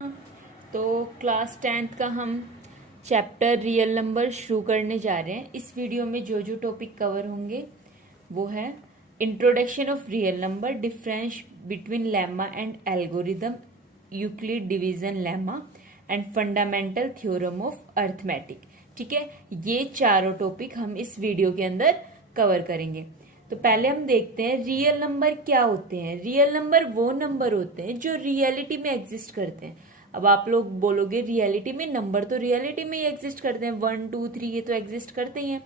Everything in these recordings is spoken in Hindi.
तो क्लास 10th का हम चैप्टर रियल नंबर शुरू करने जा रहे हैं। इस वीडियो में जो जो टॉपिक कवर होंगे वो है introduction of real number, difference between lemma and algorithm, Euclid division lemma and fundamental theorem of arithmetic. ठीक है, ये चारों टॉपिक हम इस वीडियो के अंदर कवर करेंगे। तो पहले हम देखते हैं रियल नंबर क्या होते हैं। रियल नंबर वो नंबर होते हैं जो रियलिटी में एग्जिस्ट करते हैं। अब आप लोग बोलोगे रियलिटी में, नंबर तो रियलिटी में ही एग्जिस्ट करते हैं, 1 2 3 ये तो एग्जिस्ट करते ही हैं।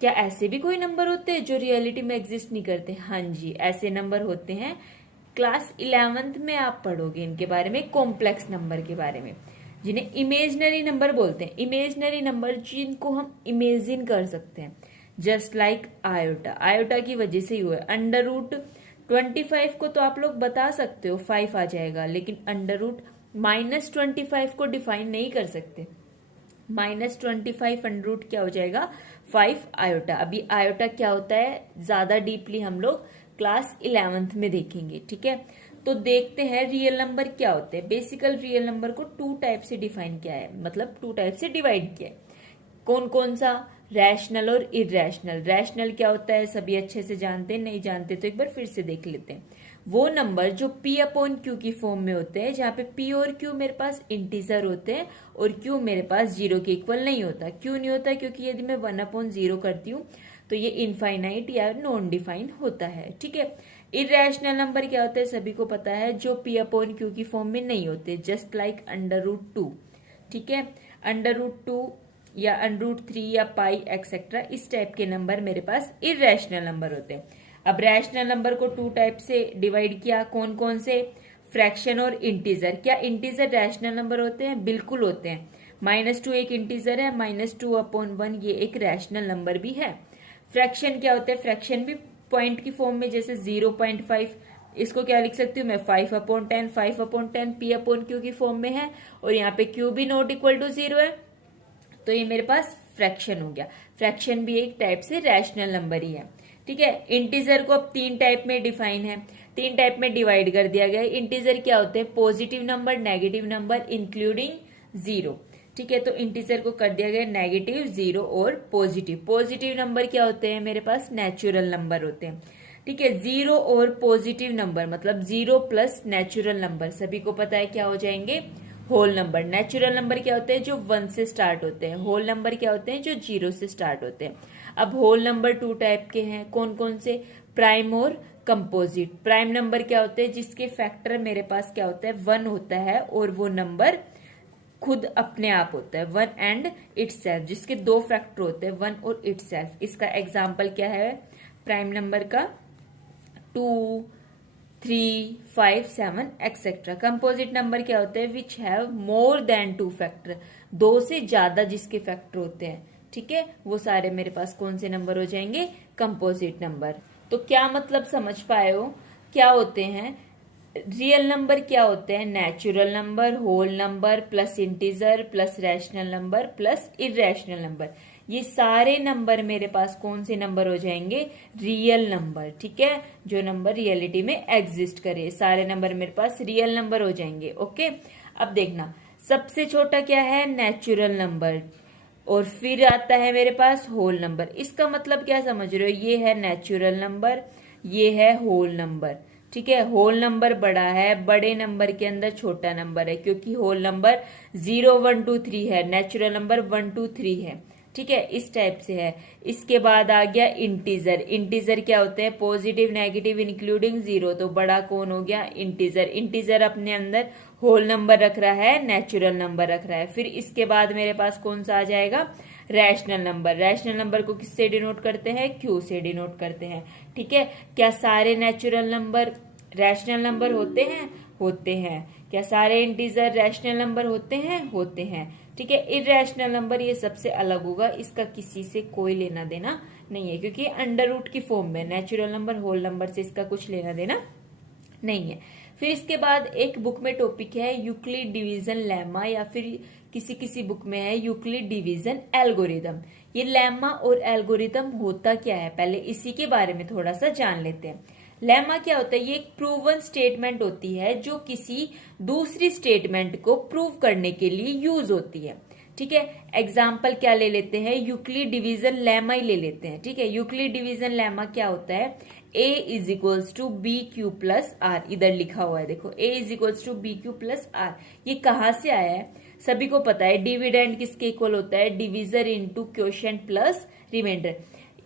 क्या ऐसे भी कोई नंबर होते हैं जो रियलिटी में एग्जिस्ट नहीं करते? हाँ जी, ऐसे नंबर होते हैं। क्लास 11th में आप पढ़ोगे इनके बारे में, कॉम्प्लेक्स नंबर के बारे में, जिन्हें इमेजनरी नंबर बोलते हैं। इमेजनरी नंबर जिनको हम इमेजिन कर सकते हैं, जस्ट लाइक आयोटा। आयोटा की वजह से ही हुआ। अंडर रूट 25 को तो आप लोग बता सकते हो 5 आ जाएगा, लेकिन अंडर रूट -25 को डिफाइन नहीं कर सकते। -25 अंडर रूट क्या हो जाएगा? 5 आयोटा। अभी आयोटा क्या होता है ज्यादा डीपली हम लोग क्लास 11th में देखेंगे। ठीक है, तो देखते हैं रियल नंबर क्या होते हैं। बेसिकल रियल नंबर को 2 टाइप से डिफाइन किया है, मतलब 2 टाइप से डिवाइड किया है। कौन कौन सा? रैशनल और इरेशनल। रैशनल क्या होता है सभी अच्छे से जानते हैं, नहीं जानते तो एक बार फिर से देख लेते हैं। वो नंबर जो P अपॉन Q की फॉर्म में होते हैं, जहां पे P और Q मेरे पास इंटीजर होते हैं और Q मेरे पास 0 के इक्वल नहीं होता। क्यों नहीं होता? क्योंकि यदि मैं 1/0 करती हूँ तो ये इनफाइनाइट या नॉन डिफाइन होता है। ठीक है, इरेशनल नंबर क्या होता है सभी को पता है, जो P अपॉन Q की फॉर्म में नहीं होते, जस्ट लाइक अंडर रूट 2। ठीक है, अंडर रूट 2 या अंडर रूट 3 या पाई एक्सेट्रा, इस टाइप के नंबर मेरे पास इरेशनल नंबर होते हैं। अब रैशनल नंबर को 2 टाइप से डिवाइड किया। कौन कौन से? फ्रैक्शन और इंटीजर। क्या इंटीजर रैशनल नंबर होते हैं? बिल्कुल होते हैं। -2 एक इंटीजर है, -2/1 ये एक रैशनल नंबर भी है। फ्रैक्शन क्या होता है? फ्रैक्शन भी पॉइंट की फॉर्म में, जैसे 0.5, इसको क्या लिख सकती हूँ मैं? 5/10। 5/10 P अपॉन Q की फॉर्म में है और यहाँ पे Q भी नॉट इक्वल टू 0 है, तो ये मेरे पास फ्रैक्शन हो गया। फ्रैक्शन भी एक टाइप से रैशनल नंबर ही है। ठीक है, इंटीजर को अब 3 टाइप में डिफाइन है, 3 टाइप में डिवाइड कर दिया गया है। इंटीजर क्या होते हैं? Positive number, negative number, including 0। ठीक है, तो इंटीजर को कर दिया गया नेगेटिव, 0 और पॉजिटिव। पॉजिटिव नंबर क्या होते हैं मेरे पास? नेचुरल नंबर होते हैं। ठीक है, 0 और पॉजिटिव नंबर मतलब 0 प्लस नेचुरल नंबर सभी को पता है क्या हो जाएंगे? Whole number. नेचुरल नंबर क्या होते हैं? जो 1 से स्टार्ट होते हैं। होल नंबर क्या होते हैं? जो 0 से स्टार्ट होते हैं। अब होल नंबर 2 टाइप के हैं। कौन कौन से? प्राइम और कंपोजिट। प्राइम नंबर क्या होते हैं? जिसके फैक्टर मेरे पास क्या होता है? 1 होता है और वो नंबर खुद अपने आप होता है, 1 एंड इटसेल्फ, जिसके 2 फैक्टर होते हैं, 1 और इटसेल्फ। इसका एग्जाम्पल क्या है प्राइम नंबर का? 2 3 5 7 एक्सेट्रा। कंपोजिट नंबर क्या होते हैं? Which have more than 2 factor, 2 से ज्यादा जिसके फैक्टर होते हैं। ठीक है, वो सारे मेरे पास कौन से नंबर हो जाएंगे? Composite number. तो क्या मतलब समझ पाए हो क्या होते हैं रियल नंबर? क्या होते हैं? Natural number, whole number, plus integer, plus rational number, plus irrational number. ये सारे नंबर मेरे पास कौन से नंबर हो जाएंगे? Real number. ठीक है, जो नंबर रियलिटी में एग्जिस्ट करे, सारे नंबर मेरे पास रियल नंबर हो जाएंगे। ओके, अब देखना सबसे छोटा क्या है? नेचुरल नंबर, और फिर आता है मेरे पास होल नंबर। इसका मतलब क्या समझ रहे हो? ये है नेचुरल नंबर, ये है होल नंबर। ठीक है, होल नंबर बड़ा है, बड़े नंबर के अंदर छोटा नंबर है, क्योंकि होल नंबर 0 1 2 3 है, नेचुरल नंबर 1 2 3 है। ठीक है, इस टाइप से है। इसके बाद आ गया इंटीजर। इंटीजर क्या होते हैं? Positive, negative, including 0। तो बड़ा कौन हो गया? इंटीजर। इंटीजर अपने अंदर होल नंबर रख रहा है, नेचुरल नंबर रख रहा है। फिर इसके बाद मेरे पास कौन सा आ जाएगा? Rational number. रैशनल नंबर को किससे डिनोट करते हैं? Q से डिनोट करते हैं। ठीक है, क्या सारे नेचुरल नंबर रैशनल नंबर होते हैं? होते हैं। क्या सारे इंटीजर रैशनल नंबर होते हैं? होते हैं। ठीक है, इरेशनल नंबर ये सबसे अलग होगा, इसका किसी से कोई लेना देना नहीं है, क्योंकि अंडर रूट की फॉर्म में। नेचुरल नंबर, होल नंबर से इसका कुछ लेना देना नहीं है। फिर इसके बाद एक बुक में टॉपिक है यूक्लिड डिवीजन लेमा, या फिर किसी किसी बुक में है यूक्लिड डिवीजन एल्गोरिदम। ये लेमा और एल्गोरिदम होता क्या है, पहले इसी के बारे में थोड़ा सा जान लेते हैं। लेमा क्या होता है? ये एक प्रूवन स्टेटमेंट होती है जो किसी दूसरी स्टेटमेंट को प्रूव करने के लिए यूज होती है। ठीक है, एग्जाम्पल क्या ले लेते हैं? यूक्लिड डिवीजन लेमा ही ले लेते हैं। ठीक है, यूक्लिड डिवीजन लेमा क्या होता है? a is equals to B Q plus r, इधर लिखा हुआ है देखो, a is equals to B Q plus r. ये कहाँ से आया है? सभी को पता है डिविडेंड किसके इक्वल होता है? Divisor into quotient plus remainder.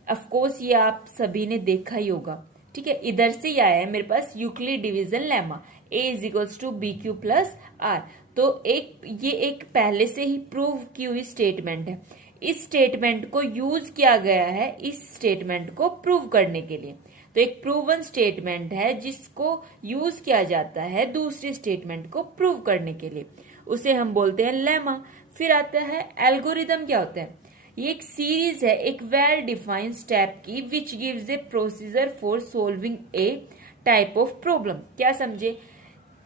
Of course ये आप सभी ने देखा ही होगा। ठीक है, इधर से ही आया है मेरे पास Euclid division lemma, a is equals to B Q plus R. तो ये एक पहले से ही प्रूव की हुई स्टेटमेंट है। इस स्टेटमेंट को यूज किया गया है इस स्टेटमेंट को प्रूव करने के लिए। तो एक प्रूवन स्टेटमेंट है जिसको यूज किया जाता है दूसरी स्टेटमेंट को प्रूव करने के लिए, उसे हम बोलते हैं लेमा। फिर आता है एल्गोरिदम। क्या होता है? ये एक सीरीज है एक वेल डिफाइंड स्टेप की which gives A procedure for solving A type of problem. क्या समझे?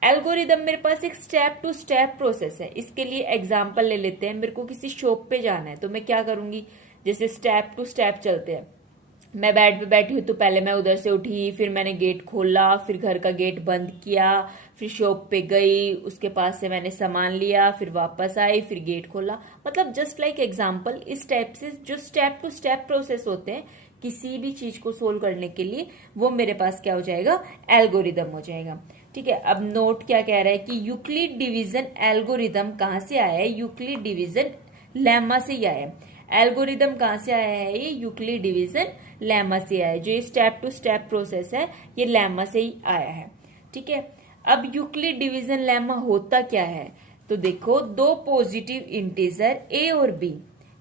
एल्गोरिदम मेरे पास एक स्टेप टू स्टेप प्रोसेस है। इसके लिए एग्जांपल ले लेते हैं। मेरे को किसी शॉप पे जाना है तो मैं क्या करूंगी? जैसे स्टेप टू स्टेप चलते हैं। मैं बेड पे बैठी हूँ तो पहले मैं उधर से उठी, फिर मैंने गेट खोला, फिर घर का गेट बंद किया, फिर शॉप पे गई, उसके पास से मैंने सामान लिया, फिर वापस आई, फिर गेट खोला। मतलब जस्ट लाइक एग्जांपल, इस टाइप से जो स्टेप टू स्टेप प्रोसेस होते हैं किसी भी चीज को सोल्व करने के लिए, वो मेरे पास क्या हो जाएगा? एल्गोरिदम हो जाएगा। ठीक है, अब नोट क्या कह रहा है कि यूक्लिड डिवीजन एल्गोरिदम कहाँ से आया है? यूक्लिड डिवीजन लेमा से ही आया है। एल्गोरिदम कहाँ से आया है? ये यूक्लिड डिवीजन लेमा से आया है। जो ये स्टेप टू स्टेप प्रोसेस है ये लेमा से ही आया है। ठीक है, अब यूक्लिड डिवीजन लेमा होता क्या है? तो देखो, दो पॉजिटिव इंटीजर a और b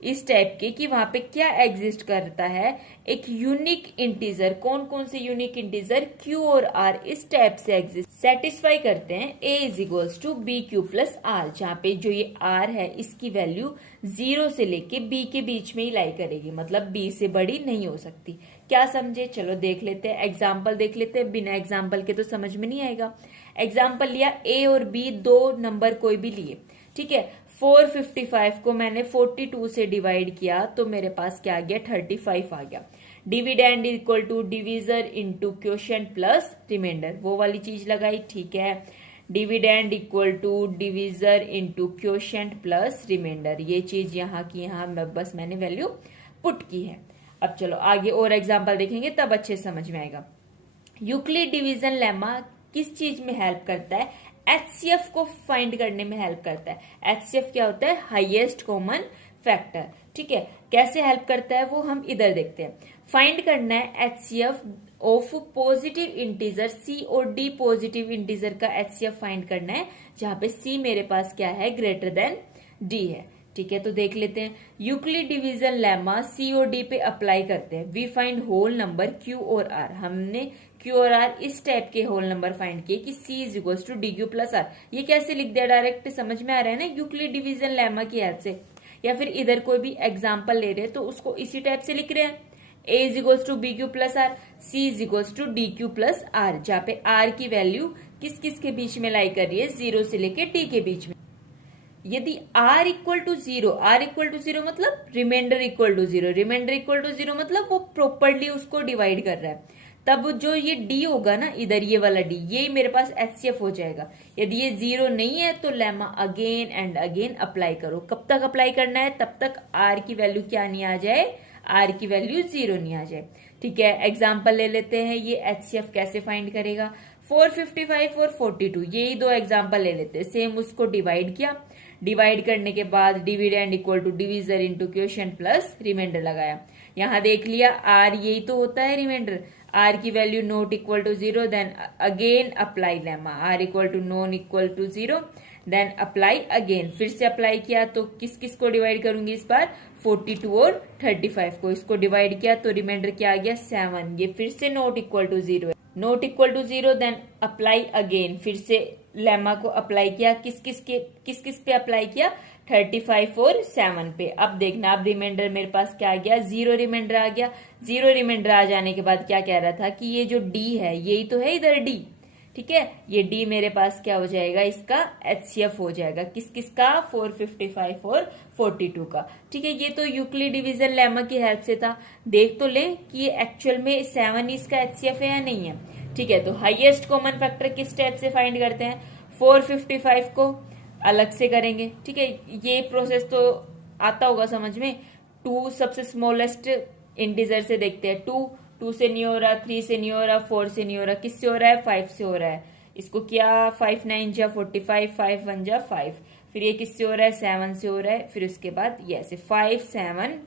इस टाइप के कि वहां पे क्या एग्जिस्ट करता है? एक यूनिक इंटीजर। कौन कौन से यूनिक इंटीजर? q और r इस टाइप से एग्जिस्ट सेटिस्फाई करते हैं a is equals to B Q plus r, जहाँ पे जो ये r है इसकी वैल्यू 0 से लेके b के बीच में ही लाई करेगी, मतलब b से बड़ी नहीं हो सकती। क्या समझे? चलो देख लेते हैं, एग्जाम्पल देख लेते हैं। बिना एग्जाम्पल के तो समझ में नहीं आएगा। एग्जाम्पल लिया, a और b दो नंबर कोई भी लिए। ठीक है, 455 को मैंने 42 से डिवाइड किया तो मेरे पास क्या आ गया? 35 आ गया। Dividend equal to divisor into quotient plus remainder, वो वाली चीज लगाई। ठीक है, dividend equal to divisor into quotient plus remainder, ये चीज यहाँ की यहाँ बस मैंने वैल्यू पुट की है। अब चलो आगे और एग्जाम्पल देखेंगे तब अच्छे समझ में आएगा। यूक्लिड डिवीजन लेमा किस चीज में हेल्प करता है? HCF को फाइंड करने में हेल्प करता है। HCF क्या होता है? Highest common factor. ठीक है, कैसे हेल्प करता है वो हम इधर देखते हैं। फाइंड करना है HCF of positive integer C और D पॉजिटिव इंटीजर का HCF फाइंड करना है, जहां पे C मेरे पास क्या है? ग्रेटर देन D है। ठीक है, तो देख लेते हैं। यूक्लिड डिवीजन लेमा C और D पे अप्लाई करते हैं। We find whole number Q और R। हमने Q और R इस टाइप के होल नंबर फाइंड किए कि C is equals to d q plus r. ये कैसे लिख दिया? डायरेक्ट समझ में आ रहा है ना, यूक्लिड डिवीजन लेमा की हेल्प से। या फिर इधर कोई भी एग्जाम्पल ले रहे हैं तो उसको इसी टाइप से लिख रहे हैं। A is equals to B Q plus r, C is equals to d q plus r, जहाँ पे R की वैल्यू किस किस के बीच में लाई कर रही है? 0 से लेके D के बीच में। यदि r equal to 0, r equal to 0 मतलब remainder equal to 0, remainder equal to 0 मतलब वो प्रॉपर्ली उसको डिवाइड कर रहा है, तब जो ये d होगा ना, इधर ये वाला d, ये मेरे पास HCF हो जाएगा। यदि ये 0 नहीं है तो lemma again and again apply करो। कब तक अप्लाई करना है? तब तक r की वैल्यू क्या नहीं आ जाए? r की वैल्यू 0 नहीं आ जाए। ठीक है, एग्जाम्पल ले लेते हैं। ये HCF कैसे फाइंड करेगा? 455 और 42, यही दो एग्जाम्पल ले लेते हैं। सेम उसको डिवाइड किया, डिवाइड करने के बाद dividend equal to divisor into quotient plus remainder लगाया। यहाँ देख लिया r यही तो होता है रिमाइंडर। r की value not equal to 0, then again apply lemma. r equal to non equal to 0, then apply again. फिर से अप्लाई किया तो किस किस को डिवाइड करूंगी इस बार? 42 और 35 को। इसको डिवाइड किया तो रिमाइंडर क्या आ गया? 7। ये फिर से नॉट इक्वल टू 0 है। Not equal to 0, then apply again. फिर से लेमा को अप्लाई किया। किस किस पे अप्लाई किया? 35 और 7 पे। अब देखना, अब रिमाइंडर मेरे पास क्या आ गया? 0 रिमाइंडर आ गया। 0 रिमाइंडर आ जाने के बाद क्या कह रहा था कि ये जो D है यही तो है इधर D। ठीक है, ये D मेरे पास क्या हो जाएगा? इसका HCF हो जाएगा। किस किस का? 455 और 42 का। ठीक है, ये तो यूक्लिड डिवीजन लेमा की हेल्प से था। देख तो ले कि ये एक्चुअल में 7 इसका HCF है या नहीं है। ठीक है, तो हाईएस्ट कॉमन फैक्टर किस स्टेप से फाइंड करते हैं? 455 को अलग से करेंगे। ठीक है, ये प्रोसेस तो आता होगा समझ में। 2 सबसे स्मॉलेस्ट इंटीजर से देखते हैं। 2 से नहीं हो रहा, 3 से नहीं हो रहा, 4 से नहीं हो रहा, किससे हो रहा है? 5 से हो रहा है। इसको क्या 5 9 जा 45, 5 1 जा 5, फिर ये किससे हो रहा है? 7 से हो रहा है। फिर उसके बाद ये ऐसे 5 7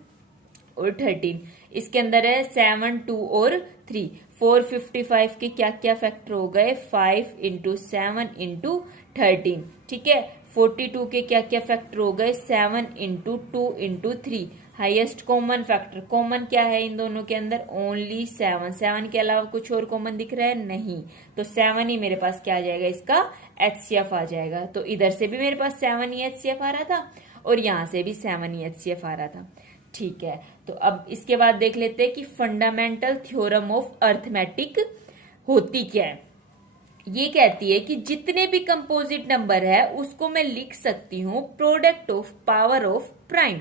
और 13, इसके अंदर है 7 2 और 3। 455 के क्या क्या फैक्टर हो गए? 5 इंटू 7 इंटू 13। ठीक है, 42 के क्या क्या फैक्टर हो गए? 7 into 2 into 3। Highest common factor, common क्या है इन दोनों के अंदर? ओनली 7। 7 के अलावा कुछ और कॉमन दिख रहा है? नहीं, तो 7 ही मेरे पास क्या आ जाएगा? इसका HCF आ जाएगा। तो इधर से भी मेरे पास 7 ही HCF आ रहा था और यहां से भी 7 ही HCF आ रहा था। ठीक है, तो अब इसके बाद देख लेते हैं कि फंडामेंटल थ्योरम ऑफ अर्थमेटिक होती क्या है। ये कहती है कि जितने भी कंपोजिट नंबर है उसको मैं लिख सकती हूँ product of power of prime.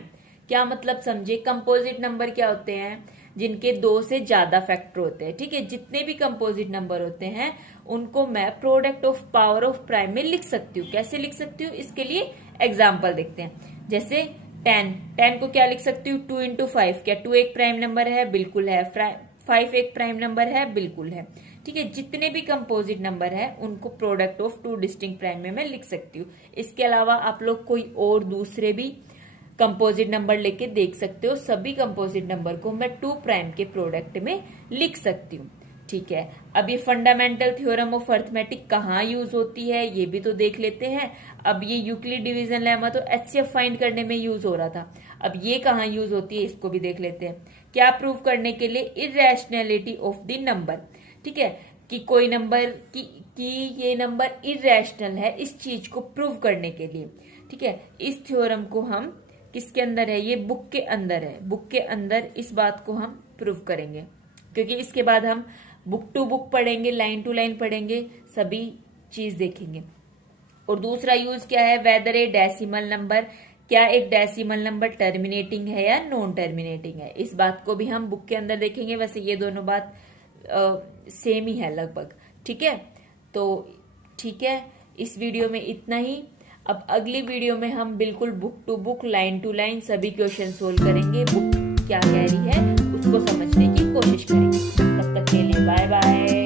क्या मतलब समझे? कंपोजिट नंबर क्या होते हैं? जिनके 2 से ज्यादा फैक्टर होते हैं। ठीक है, जितने भी कंपोजिट नंबर होते हैं उनको मैं product of power of prime में लिख सकती हूँ। कैसे लिख सकती हूँ? इसके लिए एग्जाम्पल देखते हैं। जैसे 10 को क्या लिख सकती हूँ? 2 इंटू 5। क्या 2 एक प्राइम नंबर है? बिल्कुल है। 5 एक प्राइम नंबर है? बिल्कुल है। ठीक है, जितने भी कंपोजिट नंबर है उनको प्रोडक्ट ऑफ 2 डिस्टिंक्ट प्राइम में मैं लिख सकती हूँ। इसके अलावा आप लोग कोई और दूसरे भी कंपोजिट नंबर लेके देख सकते हो। सभी कंपोजिट नंबर को मैं 2 प्राइम के प्रोडक्ट में लिख सकती हूँ। ठीक है, अब ये फंडामेंटल थ्योरम ऑफ अर्थमेटिक कहाँ यूज होती है ये भी तो देख लेते हैं। अब ये यूक्लिड डिवीजन लेमा तो HCF फाइंड करने में यूज हो रहा था। अब ये कहाँ यूज होती है इसको भी देख लेते हैं। क्या प्रूव करने के लिए? इररेशनैलिटी ऑफ द नंबर। ठीक है, कि कोई नंबर कि ये नंबर इररेशनल है, इस चीज को प्रूव करने के लिए। ठीक है, इस थ्योरम को हम किसके अंदर है? ये बुक के अंदर है। बुक के अंदर इस बात को हम प्रूव करेंगे, क्योंकि इसके बाद हम बुक टू बुक पढ़ेंगे, लाइन टू लाइन पढ़ेंगे, सभी चीज देखेंगे। और दूसरा यूज क्या है? वेदर ए डेसिमल नंबर, क्या एक डेसिमल नंबर टर्मिनेटिंग है या नॉन टर्मिनेटिंग है, इस बात को भी हम बुक के अंदर देखेंगे। वैसे ये दोनों बात सेम ही है लगभग। ठीक है, तो ठीक है, इस वीडियो में इतना ही। अब अगली वीडियो में हम बिल्कुल book to book, line to line सभी क्वेश्चन सोल्व करेंगे। बुक क्या कह रही है उसको समझने की कोशिश करेंगे। तब तक के लिए बाय बाय।